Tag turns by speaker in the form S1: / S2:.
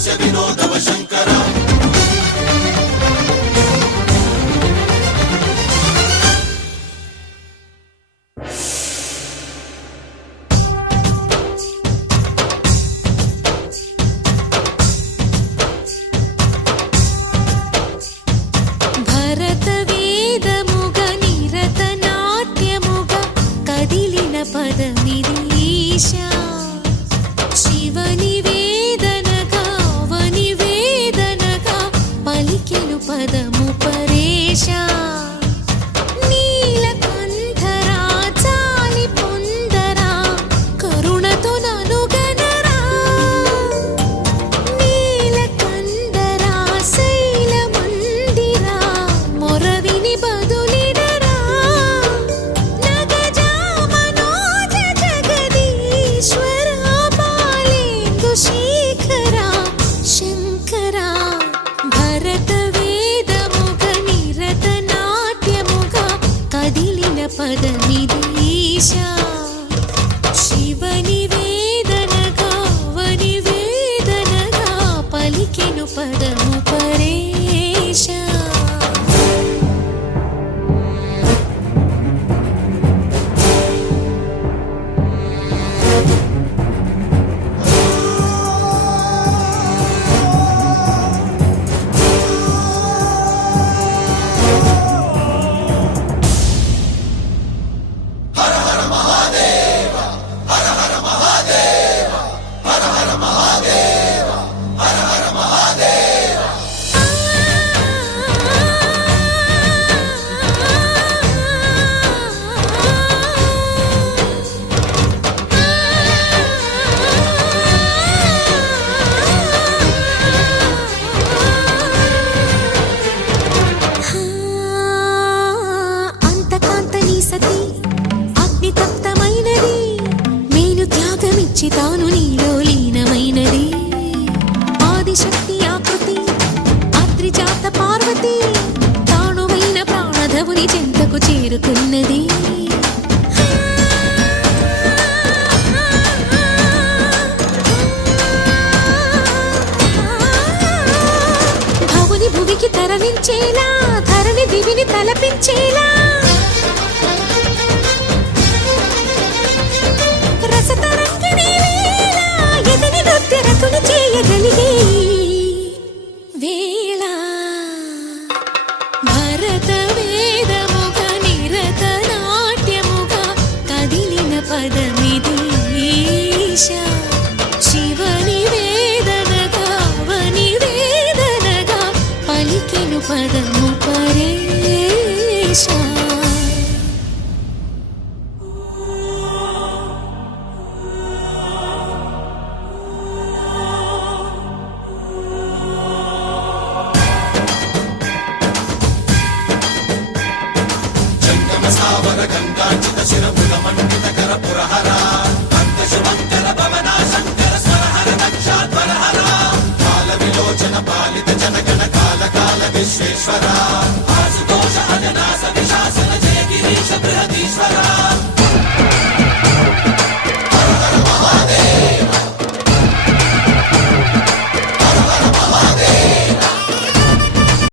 S1: Bahçe bin orada başın కదిలిన పదమిదేశ శివని వేదనగా వని వేదనగా పలికెను పదము వచ్చి తాను నీలో లీనమైనది. ఆదిశక్తి ఆకృతి అద్రిజాత పార్వతి తానువైన ప్రాణధవుని చెంతకు చేరుకున్నది. భువికి తరలించేలా ధరణి దివిని
S2: తలపించే பதமோ విశ్వేశ్వర. ఆశుతోష అజనా సవిశాసన జయ గిరీశ బృహదీశ్వరా.